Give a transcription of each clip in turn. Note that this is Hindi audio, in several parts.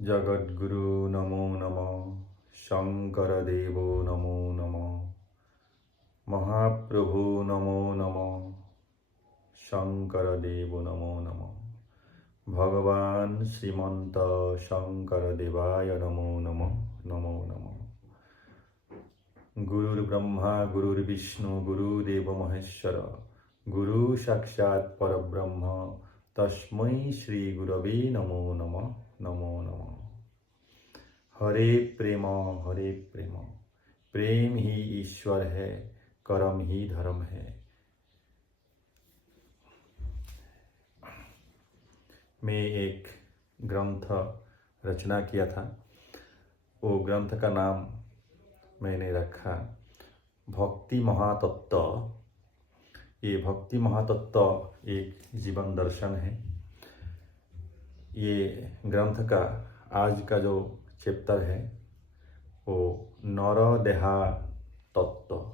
जगद्गुरु नमो नमः। शंकरदेवो नमो नमः। महाप्रभु नमो नमः। शंकरदेवो नमो नमः। भगवान श्रीमंत शंकरदेवाय नमो नमः। नमो नमः। गुरुर्ब्रह्मा गुरुर्विष्णु गुरुदेव महेश्वर गुरु साक्षात् परब्रह्म तस्मै श्री गुरवे नमो नमः। नमो नमः। हरे प्रेम प्रेम ही ईश्वर है, कर्म ही धर्म है। मैं एक ग्रंथ रचना किया था। वो ग्रंथ का नाम मैंने रखा भक्ति महातत्व। ये भक्ति महातत्व एक जीवन दर्शन है। ये ग्रंथ का आज का जो चैप्टर है वो नर देहा तत्व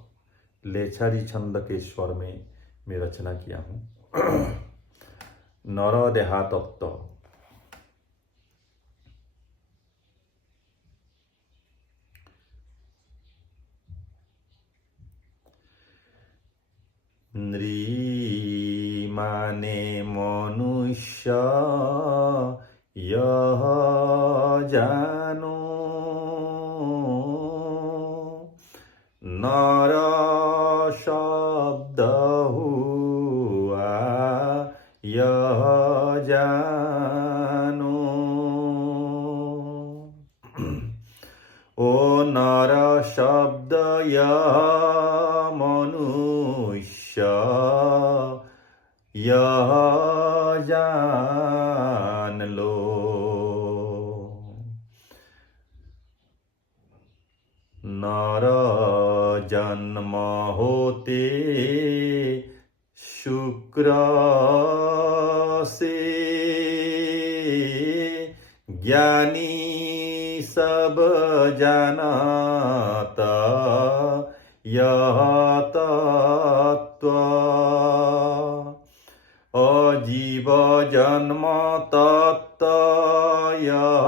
लेछारी छंद के स्वर में मैं रचना किया हूँ। नर देहा तत्व। नृ माने मनुष्य यह जानो, नर शब्द हुआ यह जानो। ओ नर शब्द यह मनुष्य यह जान लो। नर जन्म होते शुक्र से, ज्ञानी सब जानता यह तत्व। अजीव जन्म तत्व यह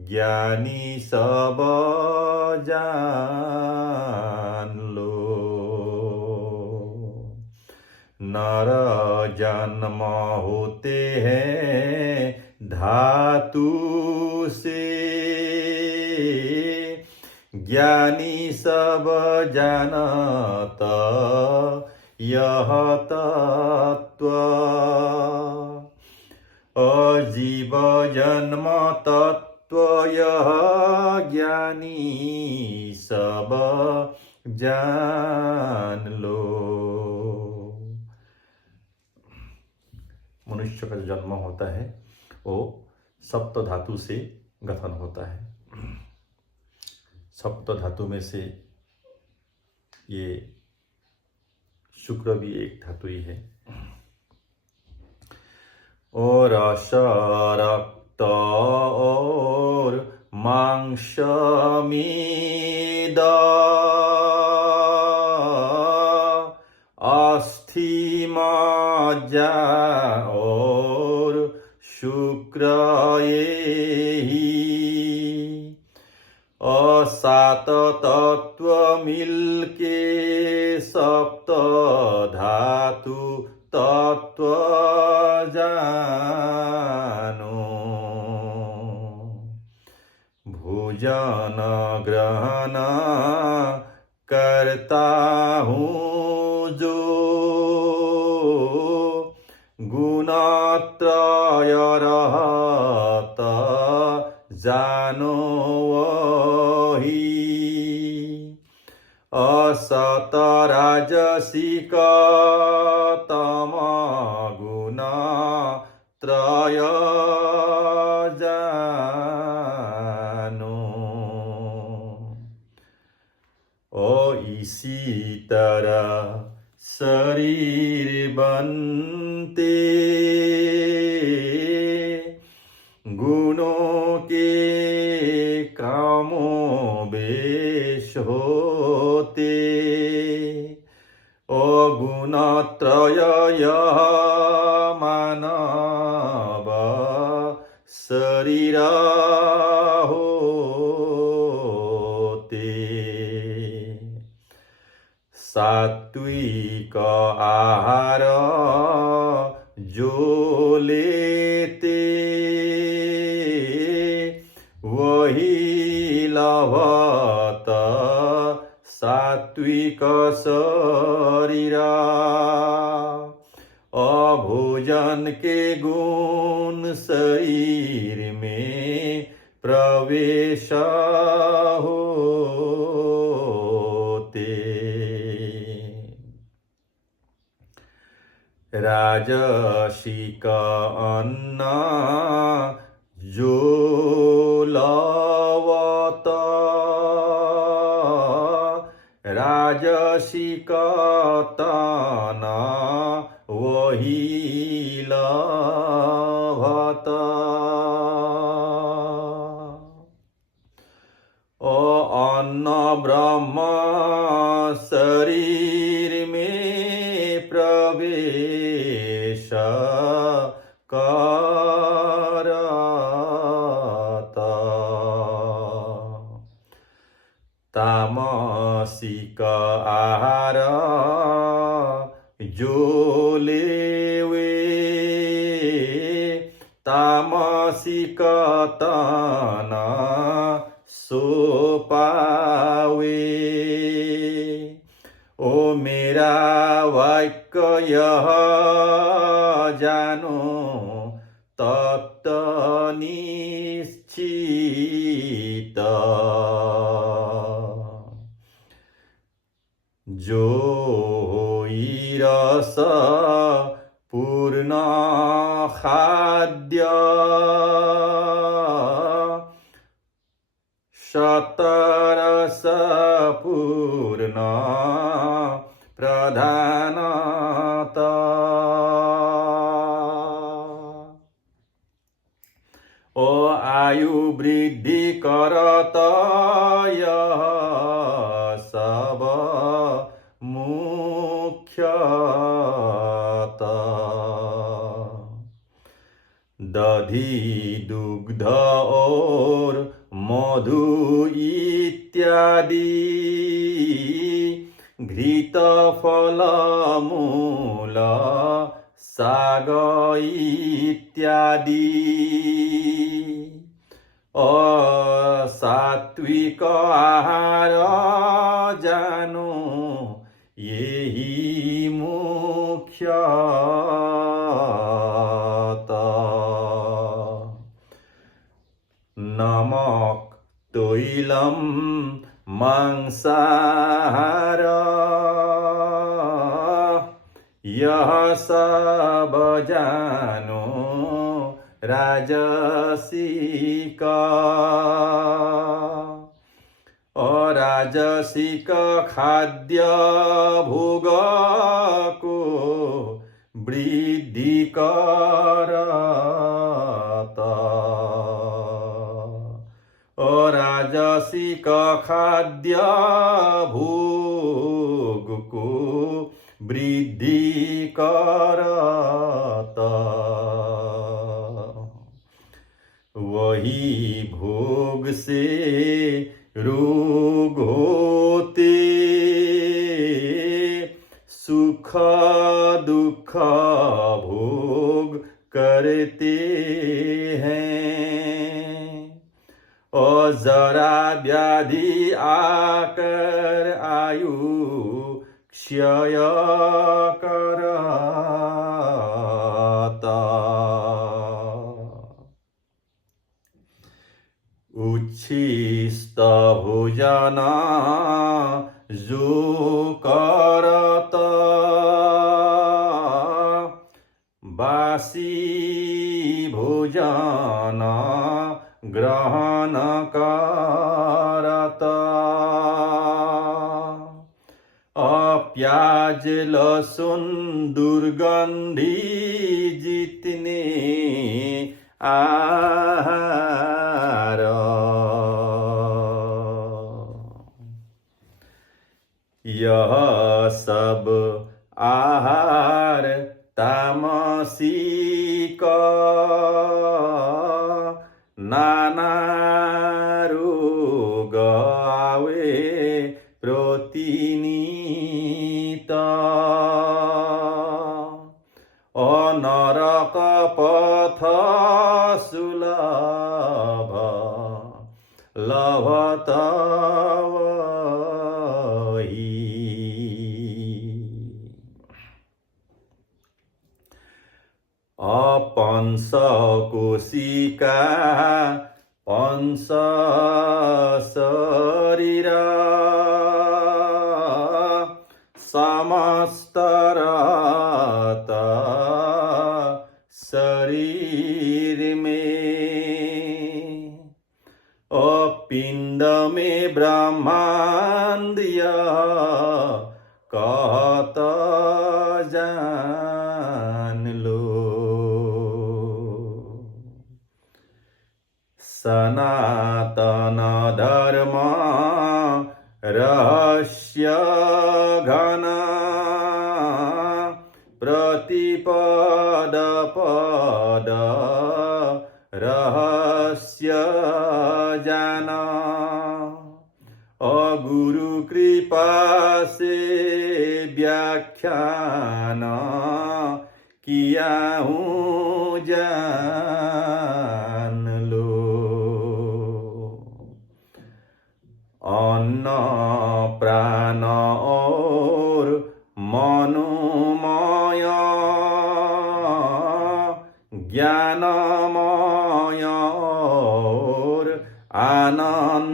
ज्ञानी सब जान लो। नर जन्म होते हैं धातु से, ज्ञानी सब जानता यह तत्व। अजीव जन्म तत्व यह ज्ञानी सब जान लो। मनुष्य का जो जन्म होता है वो सप्त धातु से गठन होता है। सप्त धातु में से ये शुक्र भी एक धातु ही है। और रक्त और मांस मेद अस्थि मज्जा और शुक्र यही सात तत्व मिलके सप्त धातु तत्व जानो। भोजन ग्रहण करता हूँ जो, गुणत्रय रहता जानो वही। असत राजसिक तम गुण त्रय जानो। ओ इसी तरह शरीर बनते गुणों के कामोवेश होते। गुणत्रय मानव शरीर सात्विक आहार जो लेते वही लभत सात्विक शरीर। अभोजन के गुण शरीर में प्रवेश होते। राजसिक अन्न जो लवत राजसिक तन वही लभत। अन्न ब्रह्म शरीर में प्रवेश करत। तामसिक आहार जो लेवे तामसिक तन सो पावे। ओ मेरा वाक्य यह जानो तत्व निश्चित। जो रस पूर्ण खाद्य शतरस पूर्ण प्रधानता। ओ आयु वृद्धि करत यह सब मुख्यत। दधि दुग्ध और मधु इत्यादि घृत फल मूल साग इत्यादि। असात्विक आहार जानो यही मुख्यत। नमक तैलम मांसाहार यह सब जानो राजसिक। अराजसिक खाद्य भोग को वृद्धि करत। अराजसिक खाद्य भोग को वृद्धि करत। वही भोग से रोग होते सुख दुख भोग करते हैं। और जरा व्याधि आकर आयु क्षय करता। उच्छिष्ट भोजन जो करत बासी भोजन ग्रहण करत। प्याज लहसुन दुर्गंधी जितने आहार यह सब आहार तामसिक नाना रोग आवे प्रतिनी नरक पथ सुलभ लभत वही। अपंस कोशिका पंस शरीर समस्त रत शरीर में। पिंड में ब्रह्मांडिय कहत जान लो। सनातन धर्म रहस्य घन प्रतिपद पद रहस्य जान। गुरु कृपा से व्याख्यान किया हूँ जान लो। अन्न प्राण और मनोमय ज्ञानमय और आनंदमय।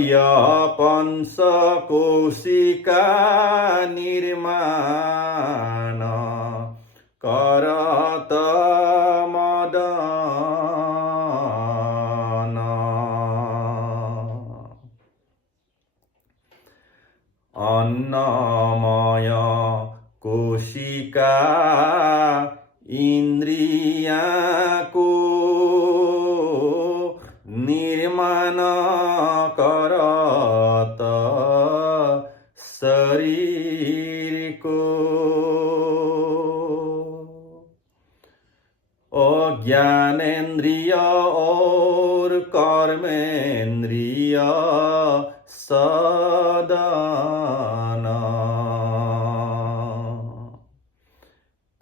यह पंच कोशिका निर्माण करत मदन। अन्नमय कोशिका इंद्रिया को निर्माण करत शरीर को। ज्ञानेन्द्रिय और कर्मेन्द्रिय सदन।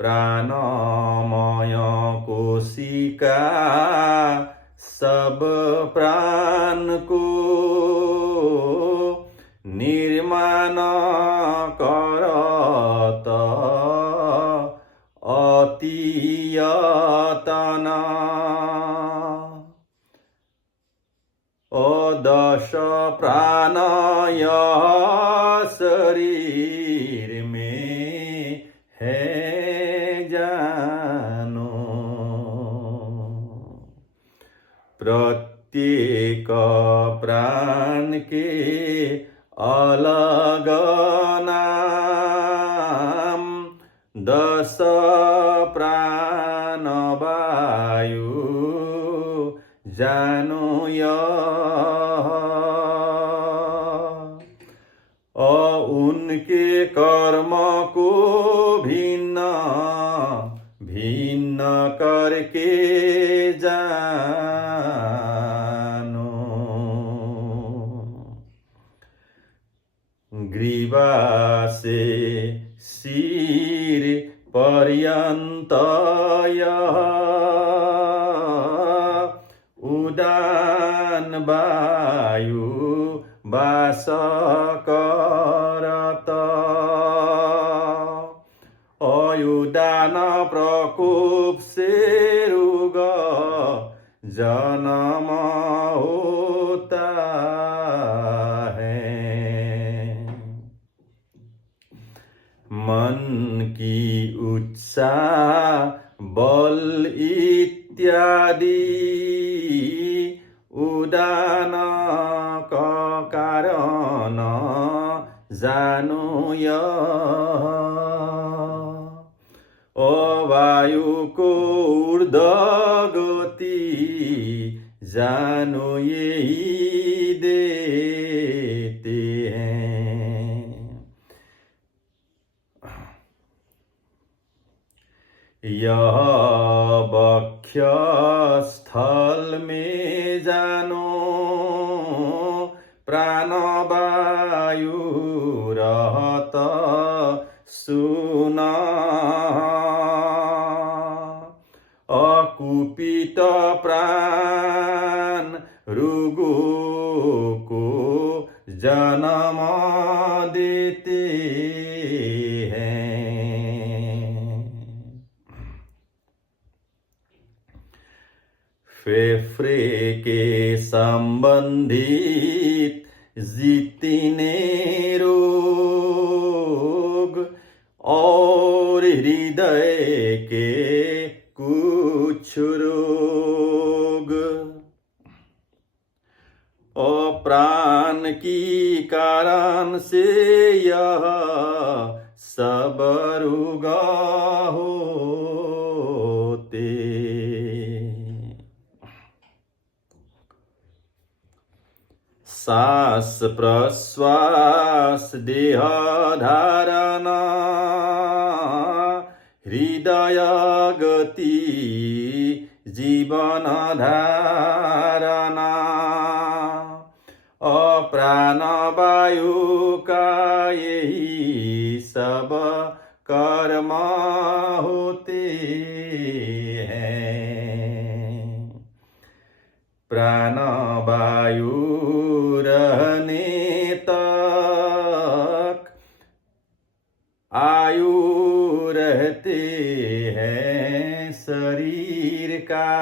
प्राणमय कोशिका सब प्राण को निर्माण करत अतियतन। दश प्राण शरीर में है जानो। प्रत्येक प्राण के अलग नाम। 10 प्राण वायु जानो उनके कर्म को भिन्न भिन्न करके जानो। ग्रीवा से सिर पर्यंत यह उडान वायु वास करत। अयुदान प्रकोप से रोग जन्म होता है। मन की उत्साह बल इत्यादि उदान का कारण जानो वायु को ऊर्ध्व गति जानो यही देते हैं। यह वक्ष स्थल में जानो प्राणवायु रहत सुना। अकुपित प्राण रुगो को जन्म देते हैं। फेफड़े के संबंधित जितने रोग और हृदय के कुछ रोग और प्राण की कारण से यह सब रोग होते। सांस प्रश्वास देह धारणा हृदय गति जीवन धारणा अप्राण वायु का यही सब कर्म होते हैं। प्राण वायु रहने तक आयु रहते हैं शरीर का।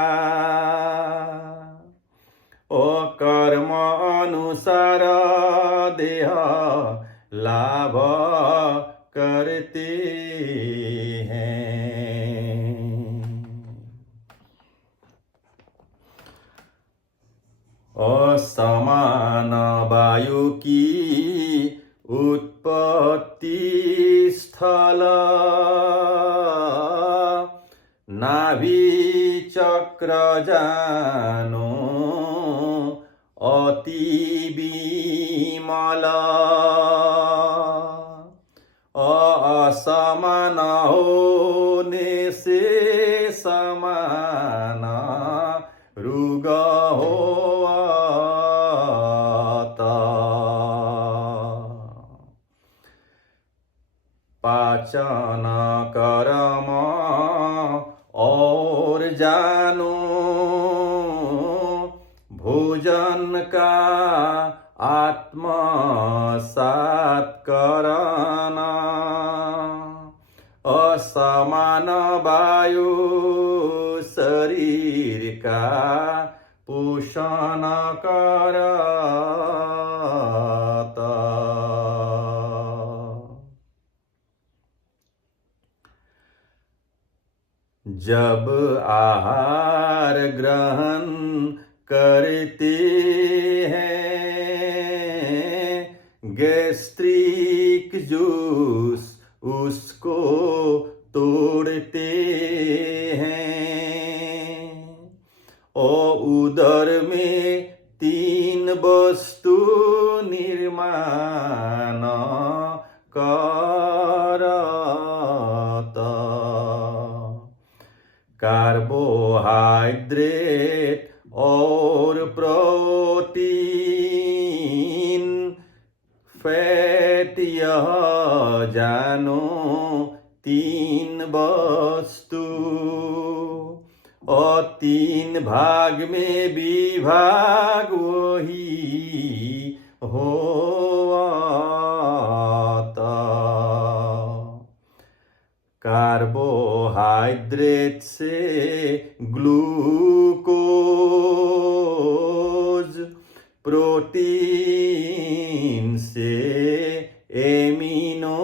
ओ कर्म अनुसार देह लाभ करते हैं। असमान वायु की उत्पत्ति स्थल नाभि चक्र जानो अति विमल। असमान होने से समान रुग होता। पाचन कर्म और जानो भोजन का आत्मसात करना। असमान वायु शरीर का पोषण करता। जब आहार ग्रहण करते हैं गैस्ट्रिक जूस उसको तोड़ते हैं। और उदर में 3 वस्तु निर्माण करता। कार्बोहाइड्रेट और प्रोटीन फैट यह जानो 3 वस्तु। और 3 भाग में विभाग वही होता। कार्बोहाइड्रेट से ग्लूकोज, प्रोटीन से एमिनो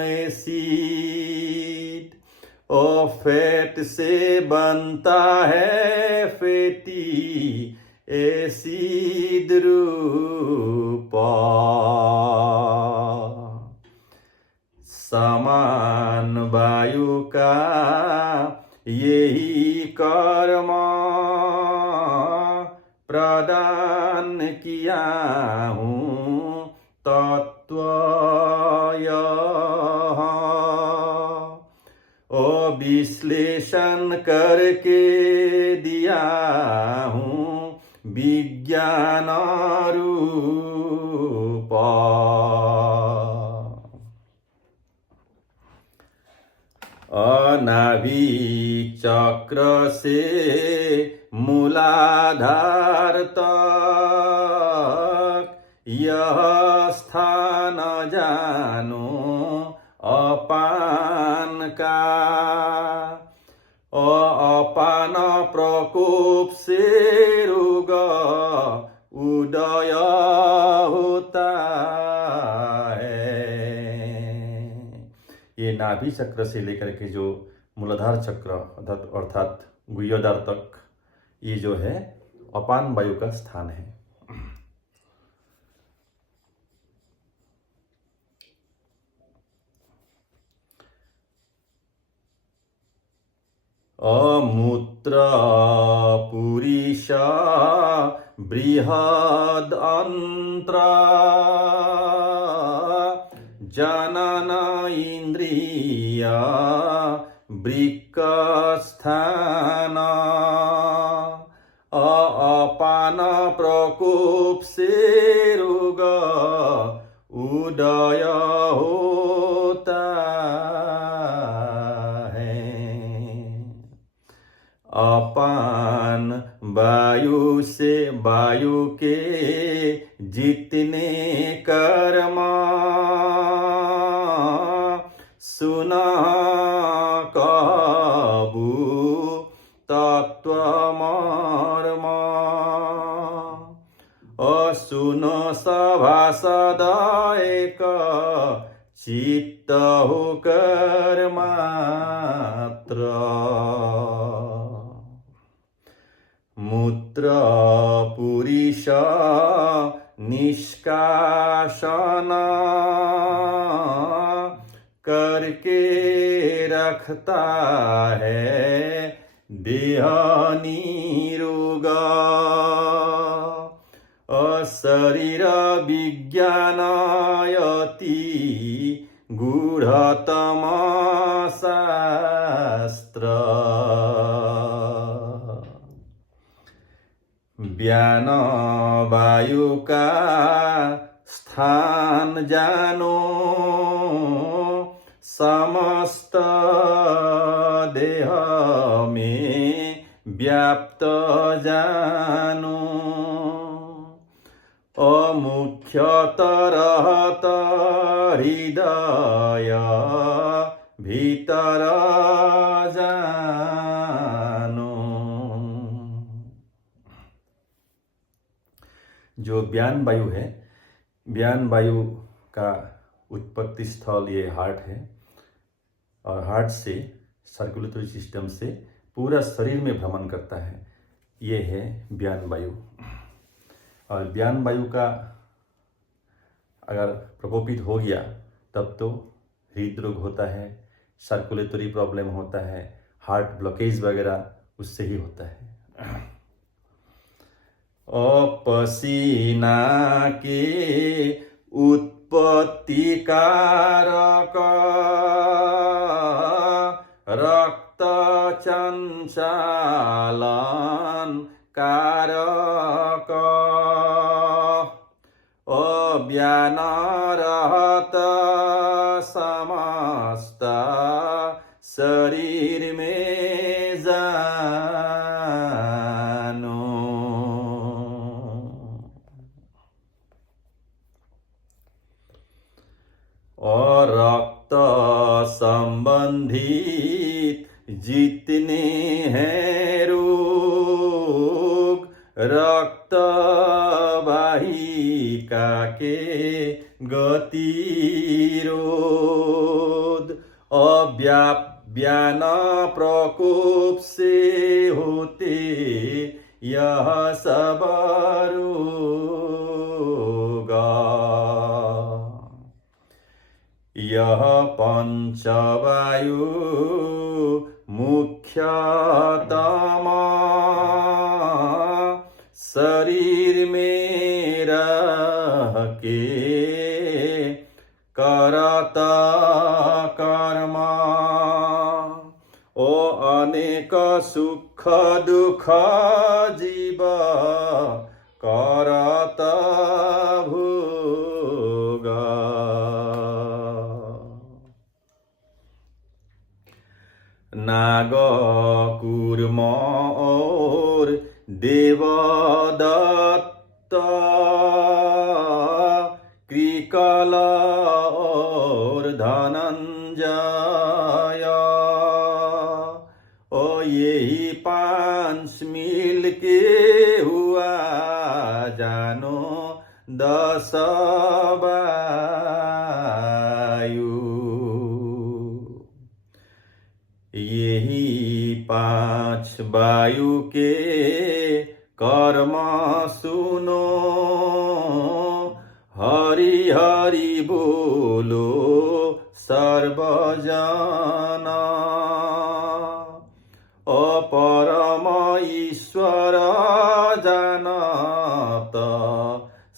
एसिड और फैट से बनता है फैटी एसिड रूपा। समान वायु का यही कर्म प्रदान किया हूँ तत्व यह। ओ विश्लेषण करके दिया हूँ विज्ञान रूपा। नाभि चक्र से मूलाधार तक यह स्थान जानो अपान का। अपान प्रकोप से रोग उदय होता है। ये नाभि चक्र से लेकर के जो मूलाधार चक्र अर्थात गुह्यद्वार तक ये जो है अपान वायु का स्थान है। अमूत्र पुरीश बृहद अंत्र जनन इंद्रिय वृक्क स्थान अपान प्रकोप से रोग उदय होता है। अपान वायु से वायु के जितने कर्म सुना कहबू तत्वमर्म असुन सभासद एक चित्त होकर मात्र मूत्र पुरीश निष्कासन करके रखता है देह निरोग। शरीर विज्ञानयति गूढ़तम शास्त्र व्यान वायु का स्थान जानो समस्त देह में व्याप्त जानो अमुख्यतरहत हृदय भीतर जानो। जो व्यान वायु है, व्यान वायु का उत्पत्ति स्थल ये हार्ट है और हार्ट से सर्कुलेटरी सिस्टम से पूरा शरीर में भ्रमण करता है। ये है व्यान वायु। और व्यान वायु का अगर प्रकोपित हो गया तब तो हृदरोग होता है, सर्कुलेटरी प्रॉब्लम होता है, हार्ट ब्लॉकेज वगैरह उससे ही होता है। अपसीना के उत्पत्ति कारक रक्त चंचालन कारक अव्यान रहत समस्त शरीर में जानो। और रक्त संबंधित जितने हैं रोग रक्त वाहिका के गतिरोध अव्यान प्रकोप से होते यह सब रोग। यह पंचवायु मुख्यतम शरीर में रह के करत कर्म ओ अनेक सुख दुख जीव करत भोग। नाग कूर्म और देवदत्त, कृकल और धनंजय, ओ यही 5 मिल के हुआ जानो 10 वायु। यही 5 वायु के कर्म सुनो, हरि हरि बोलो सर्वजन, अपरम ईश्वर जानत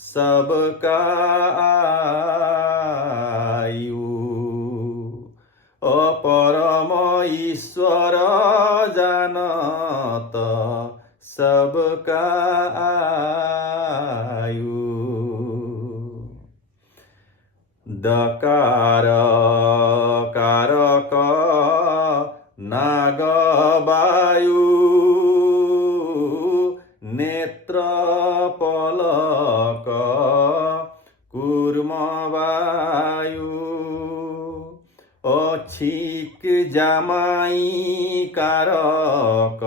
सबका आयु, अपरम ईश्वर जानत सबका आयु। दकार कारक नागवायु, नेत्र पलक कूर्मवायु, छिक जामाई कारक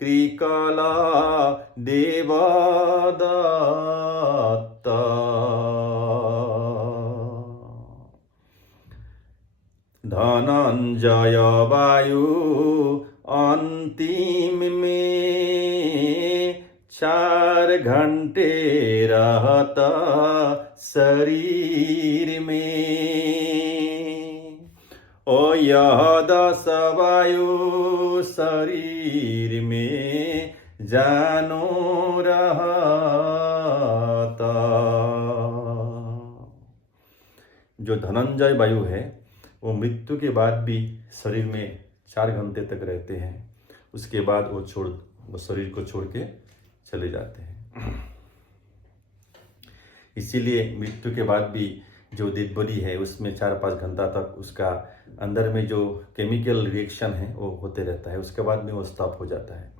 कृकल देवदत्त। धनंजय वायु अंतिम में 4 घंटे रहता शरीर में, ओ यह 10 वायु शरीर में जानो रहता। जो धनंजय वायु है वो मृत्यु के बाद भी शरीर में 4 घंटे तक रहते हैं, उसके बाद वो शरीर को छोड़ के चले जाते हैं। इसीलिए मृत्यु के बाद भी जो डेड बॉडी है उसमें 4-5 घंटा तक उसका अंदर में जो केमिकल रिएक्शन है वो होते रहता है, उसके बाद में वो स्टॉप हो जाता है।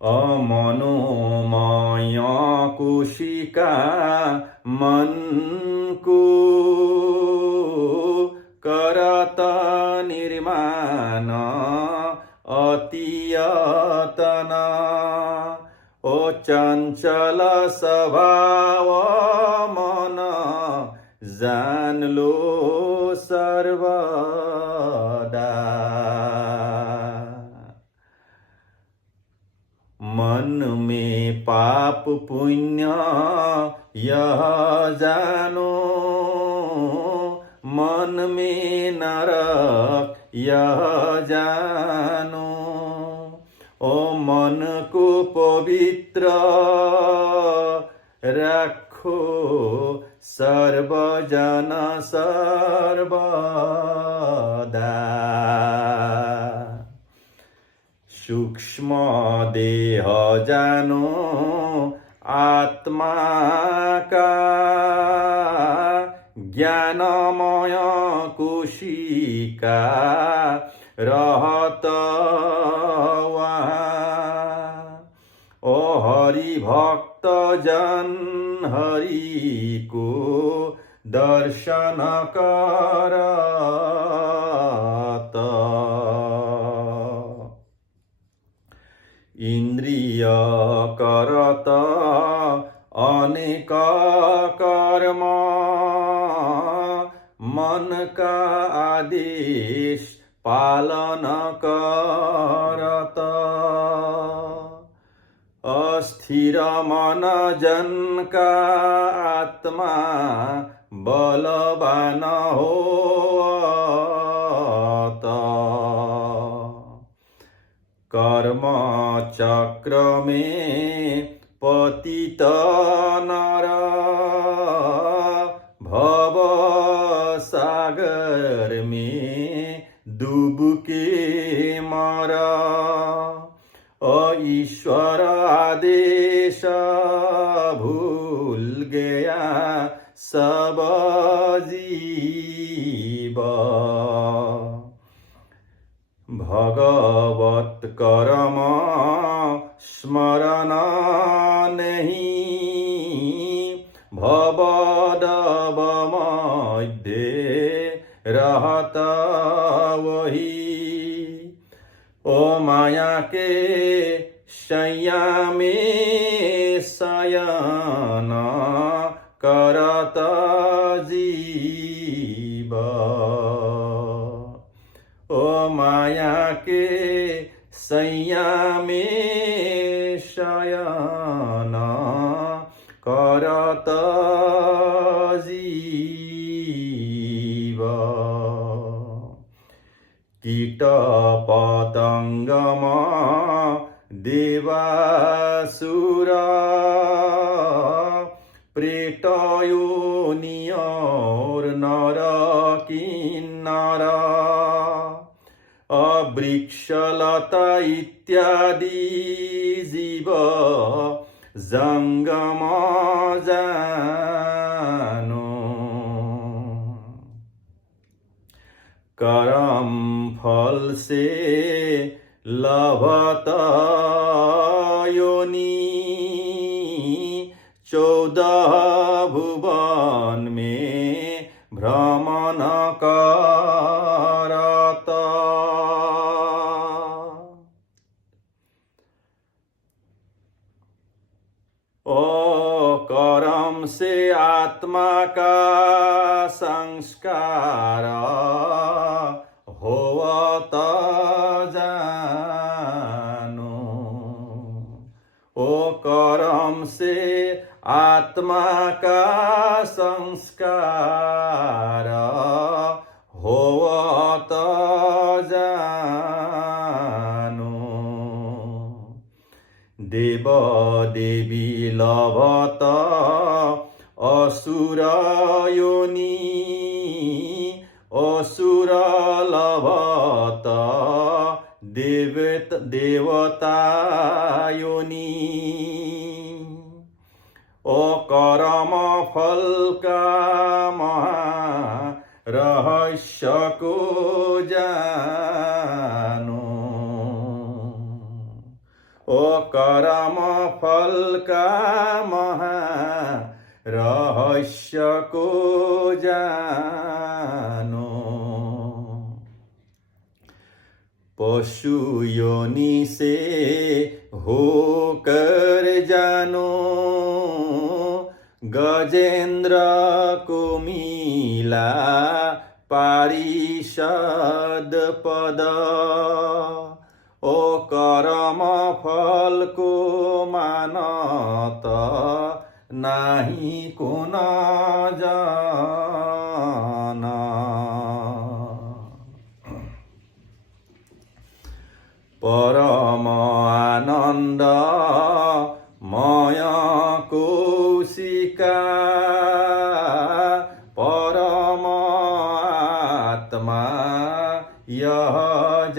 अमनोमय कोशिका मन को करत निर्माण अतियतन, ओ चंचल स्वभाव मन जान लो सर्वदा। मन में पाप पुण्य यह जानो, मन में नरक यह जानो, ओ मन को पवित्र रखो सर्वजन सर्वदा। सूक्ष्म देह जानो आत्मा का, ज्ञानमय कोशिका रहत वहाँ, ओ हरि भक्त जन हरि को दर्शन करत। इंद्रिय करत अनेक कर्म, मन का आदेश पालन करत। अस्थिर मन जन का आत्मा बलवान होत। कर्म चक्र में पतित नर, भव सागर में डूबके मरा। ईश्वर आदेश भूल गया सब जीव भगवत कर्म स्मरण नहीं भवदव मध्य रहता वही ओ माया के शैया में शयन करता जीव ओ माया के सैया में शयन करत जीव कीट पतंगमा देवासुर प्रेत योनि और नर किन्नर वृक्षलता इत्यादि जीव जंगम जानो कर्म फल से लभत योनि 14 भुवन में भ्रमण करता ओ कर्म से आत्मा का संस्कार होवत जानो ओ कर्म से आत्मा का संस्कार होवत जानो देव देवी लभत असुर योनि असुर लभत देवता योनि ओ कर्म फल का महा रहस्य को जानो ओ कर्म फल का महा रहस्य को जानो पशु योनि से होकर जानो गजेंद्र को मिला पारिषद पद ओ कर्म फल को मानत नाही को न जाना परम आनंद मय कौशिका परम आत्मा यह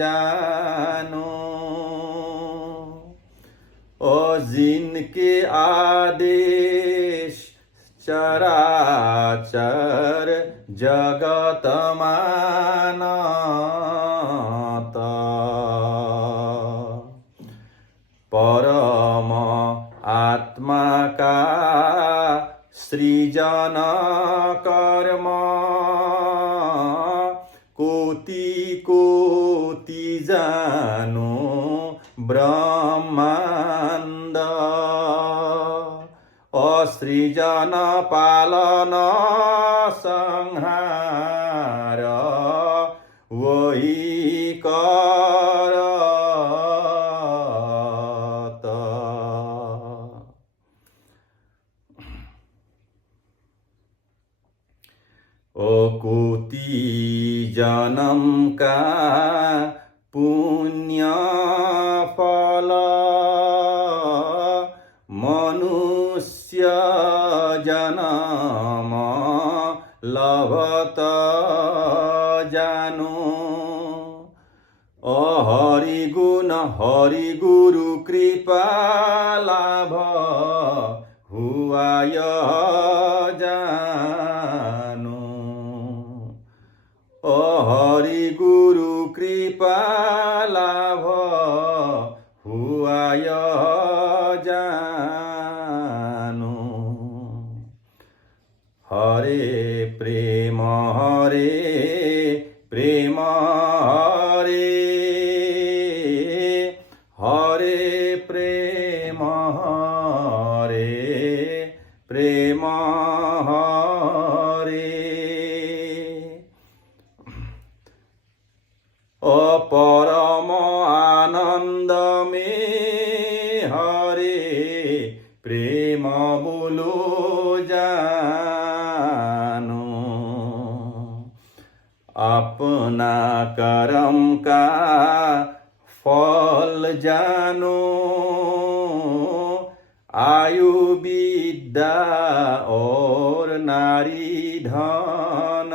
जानो ओ जिनके आदेश चराचर जगत मानता परम आत्मा का सृजन कर्म कोटि कोटि जानो ब्रह्मांड असृजन पालन संहार वही करत ओ कोटि जन्म का पुण्य फल मनुष्य जन्म लभत जानो हरि गुण हरि गुरु कृपा लाभ हुआ यह जानो कृपा लाभ हुआय जानु। हरे प्रेम हरे प्रेम हरे हरे प्रेम हरे प्रेम हरे। परम आनंद में हरे प्रेम बोलो जानो। अपना कर्म का फल जानो। आयु विद्या और नारी धन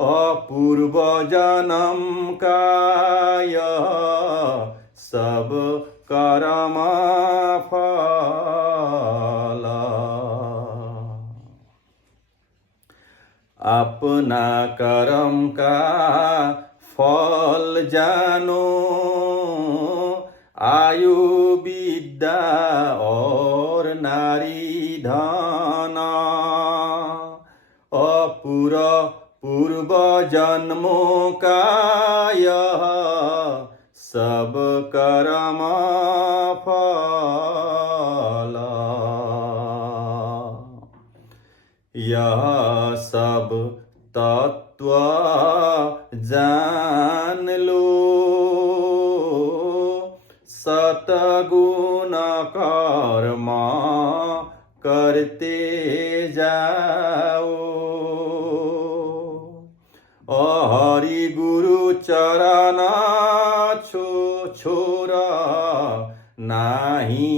अपूर्व जन्म का यह सब कर्म फल। अपना कर्म का फल जानो। आयु विद्या और नारी धन पूर्व जन्मों का यह सब कर्म फल। यह सब तत्व जान लो। सतगुण कर्म करते जाओ। हरि गुरु चरण छोरा नाही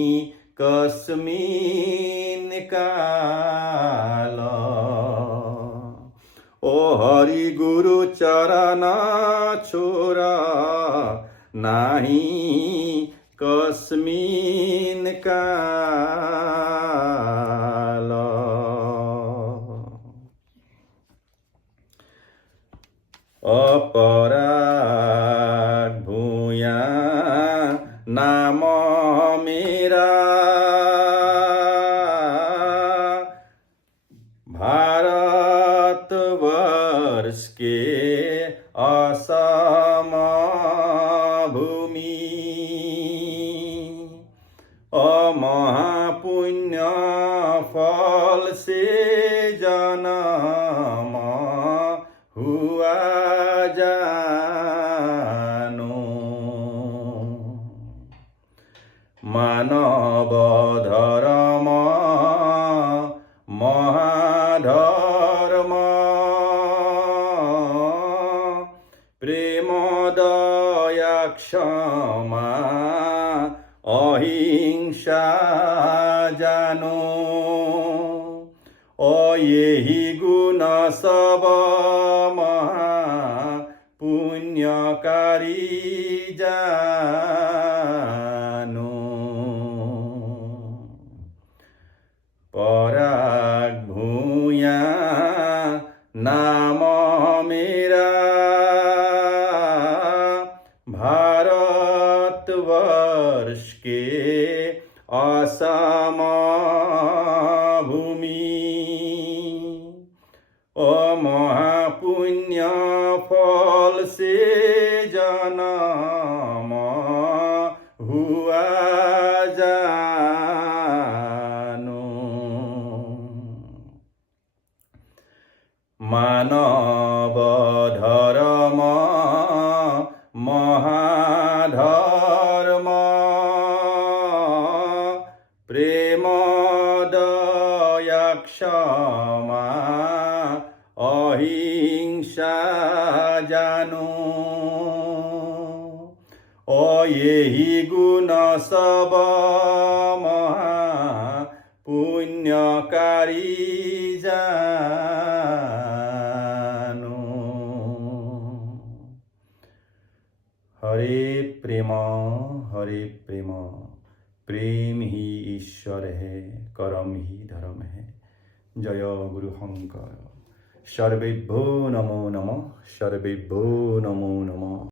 कस्मिन काल। ओ हरि गुरु चरण छोरा नाही कस्मिन काल। अपराग भूया नाम मेरा। भारतवर्ष के असम भूमि महापुण्य फल से जन्म हुआ जानो। मानव धर्म महाधर्म प्रेम दया क्षमा अहिंसा जानो। यही गुण सब पुण्यकारी जानो। पराग भूया नाम मेरा। भारतवर्ष के असम भूमि महापुण्य फल से जन्म हुआ जानो। मानव धर्म महाधर्म प्रेम दया क्षमा अहिंसा जानो। यही गुण सब पुण्यकारी जानो। हरे प्रेम प्रेम ही ईश्वर है, कर्म ही धर्म है। जय गुरु शंकर। सर्वेभ्यो नमो नमः, सर्वेभ्यो नमो नमः।